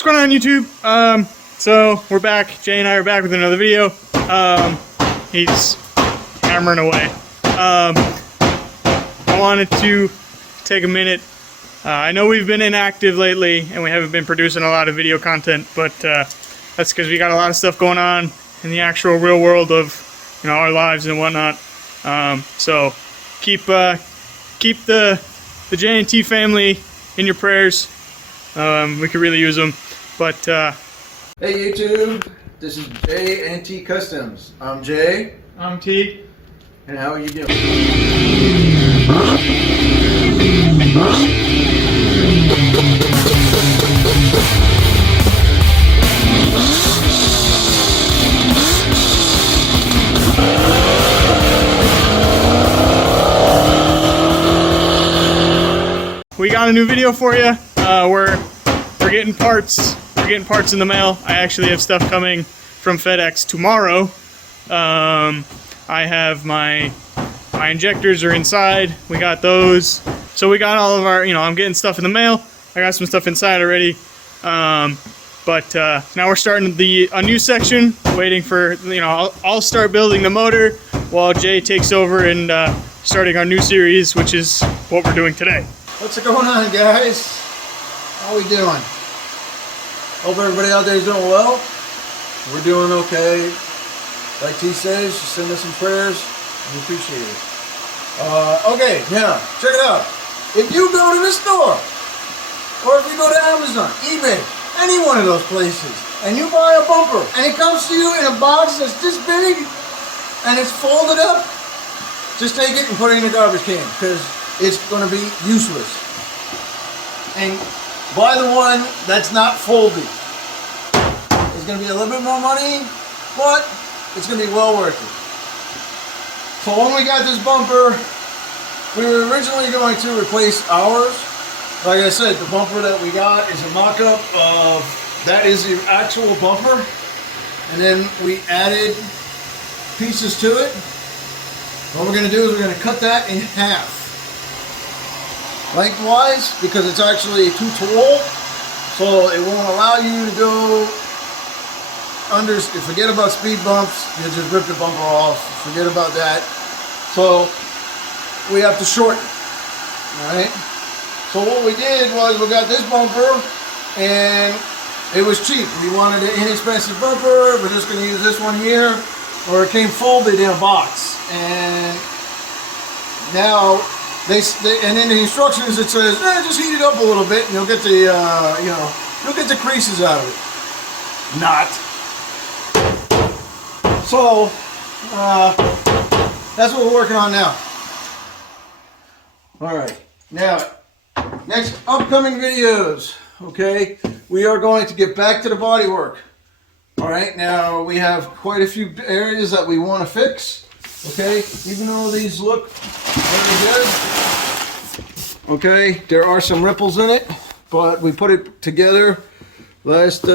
What's going on, YouTube? So we're back. Jay and I are back with another video. He's hammering away. I wanted to take a minute. I know we've been inactive lately and we haven't been producing a lot of video content, but that's because we got a lot of stuff going on in the actual real world of, our lives and whatnot. So keep the J&T family in your prayers. We could really use them. But hey YouTube, this is J&T Customs. I'm Jay. I'm T. And how are you doing? We got a new video for you. We're getting parts. We're getting parts in the mail. I actually have stuff coming from FedEx tomorrow. I have my injectors are inside. We got those. So we got all of our, I'm getting stuff in the mail. I got some stuff inside already. But now we're starting a new section, waiting for, I'll start building the motor while Jay takes over and starting our new series, which is what we're doing today. What's going on, guys? How we doing? Hope everybody out there is doing well. We're doing okay. Like T says, just send us some prayers. We appreciate it. Okay, now, check it out. If you go to the store, or if you go to Amazon, eBay, any one of those places, and you buy a bumper, and it comes to you in a box that's this big, and it's folded up, just take it and put it in the garbage can, because it's going to be useless. And buy the one that's not folded. It's going to be a little bit more money, but it's going to be well worth it. So when we got this bumper, we were originally going to replace ours. Like I said, the bumper that we got is a mock-up of, that is the actual bumper. And then we added pieces to it. What we're going to do is we're going to cut that in half. Lengthwise, because it's actually too tall, so it won't allow you to go under. Forget about speed bumps, you just rip the bumper off, forget about that. So we have to shorten, alright? So what we did was we got this bumper and it was cheap. We wanted an inexpensive bumper, we're just going to use this one here, or it came folded in a box. And now and in the instructions it says, just heat it up a little bit and you'll get the, you'll get the creases out of it. Not. So, that's what we're working on now. Alright, now, next upcoming videos, okay, we are going to get back to the body work. Alright, now we have quite a few areas that we want to fix. Okay, even though these look very good, okay, there are some ripples in it, but we put it together last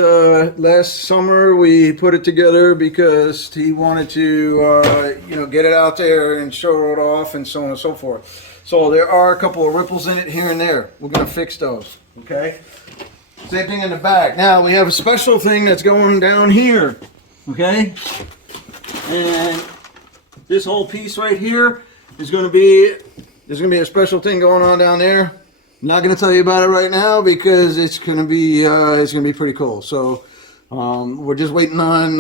summer. We put it together because he wanted to get it out there and show it off and so on and so forth. So there are a couple of ripples in it here and there. We're going to fix those. Okay, same thing in the back. Now we have a special thing that's going down here. Okay, and this whole piece right here is going to be, there's going to be a special thing going on down there. I'm not going to tell you about it right now because it's going to be pretty cool. So we're just waiting on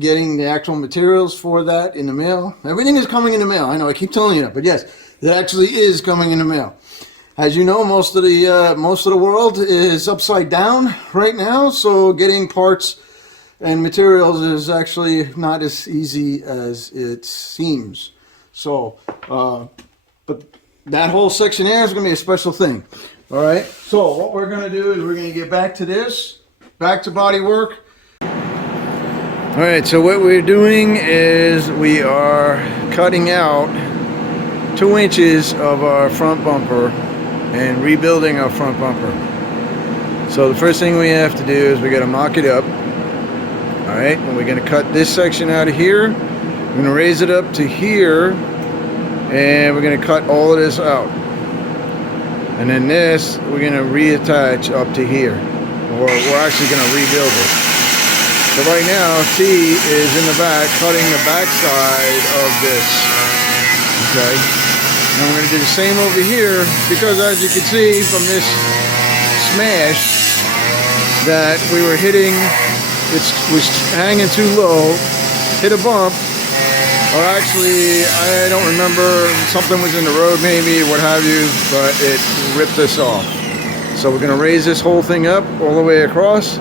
getting the actual materials for that in the mail. Everything is coming in the mail. I know I keep telling you that, but yes, it actually is coming in the mail. As you know, most of the world is upside down right now, so getting parts and materials is actually not as easy as it seems. So, but that whole section there is going to be a special thing. All right. So what we're going to do is we're going to get back to this, back to body work. All right. So what we're doing is we are cutting out 2 inches of our front bumper and rebuilding our front bumper. So the first thing we have to do is we got to mock it up. All right, and we're going to cut this section out of here. We're going to raise it up to here, and we're going to cut all of this out. And then this, we're going to reattach up to here. or we're actually going to rebuild it. So right now, T is in the back cutting the back side of this. Okay. And we're going to do the same over here because, as you can see from this smash, that we were hitting, it was hanging too low, hit a bump, or actually, I don't remember, something was in the road maybe, what have you, but it ripped this off. So we're going to raise this whole thing up all the way across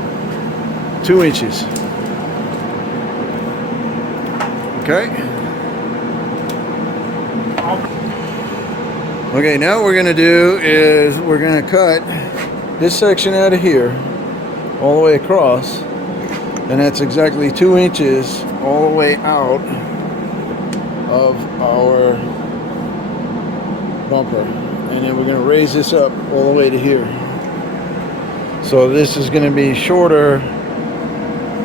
2 inches. Okay. Okay, now what we're going to do is we're going to cut this section out of here all the way across, and that's exactly 2 inches all the way out of our bumper, and then we're going to raise this up all the way to here. So this is going to be shorter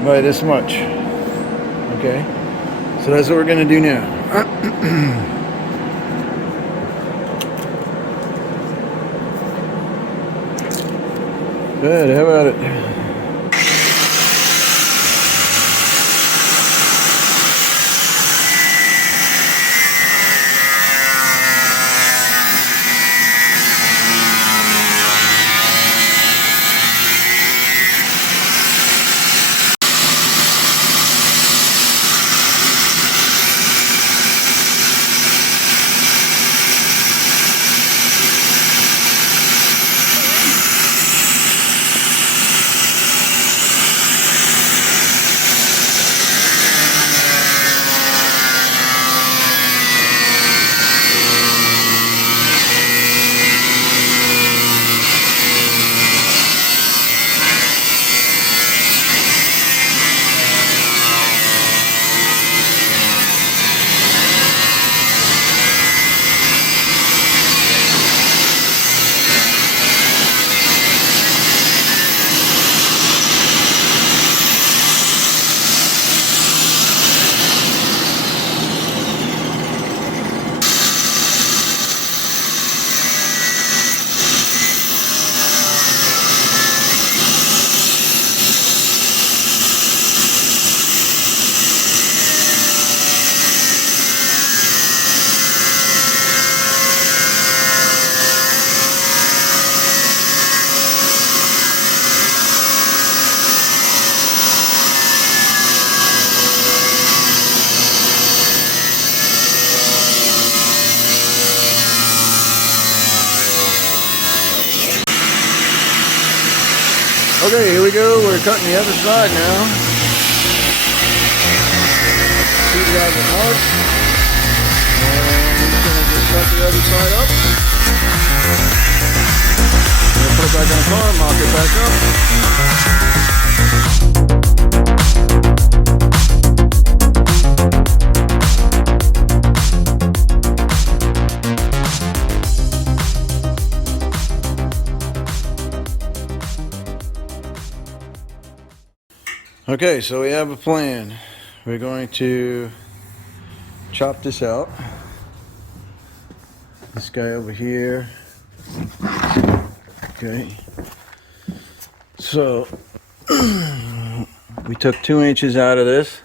by this much. Okay, so that's what we're going to do now. Good, how about it? Okay, here we go. We're cutting the other side now. See the other mark. And we're going to just cut the other side up. We'll put it back on the car, mock it back up. Okay, so we have a plan. We're going to chop this out. This guy over here. Okay. So we took 2 inches out of this,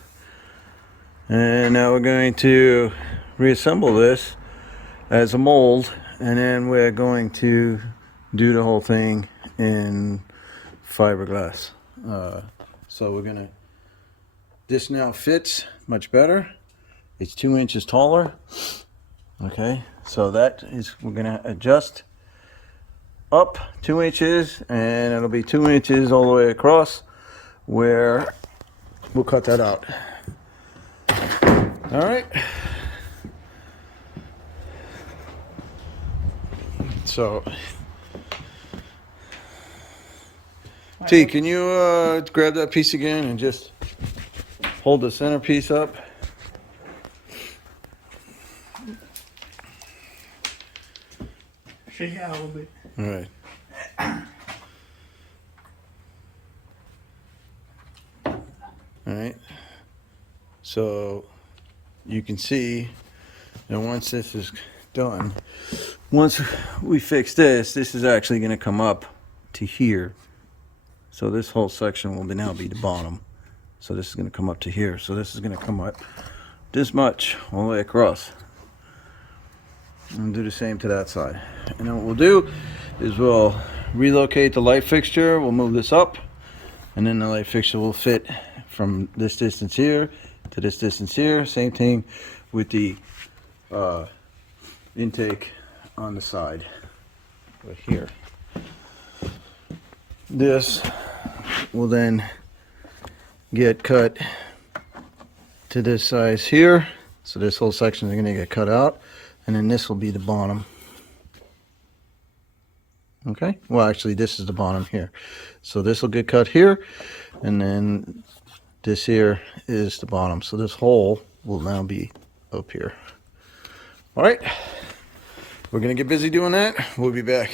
and now we're going to reassemble this as a mold, and then we're going to do the whole thing in fiberglass. So we're gonna, this now fits much better. It's 2 inches taller. Okay, so that is, we're gonna adjust up 2 inches, and it'll be 2 inches all the way across, where we'll cut that out. All right. So T, can you grab that piece again and just hold the center piece up? Shake it out a little bit. All right. All right. So you can see, and once this is done, once we fix this, this is actually going to come up to here. So this whole section will now be the bottom. So this is going to come up to here. So this is going to come up this much all the way across. And do the same to that side. And then what we'll do is we'll relocate the light fixture. We'll move this up. And then the light fixture will fit from this distance here to this distance here. Same thing with the intake on the side right here. This will then get cut to this size here. So this whole section is going to get cut out, and then this will be the bottom. Okay, well actually this is the bottom here. So this will get cut here, and then this here is the bottom. So this hole will now be up here. All right, we're going to get busy doing that. We'll be back.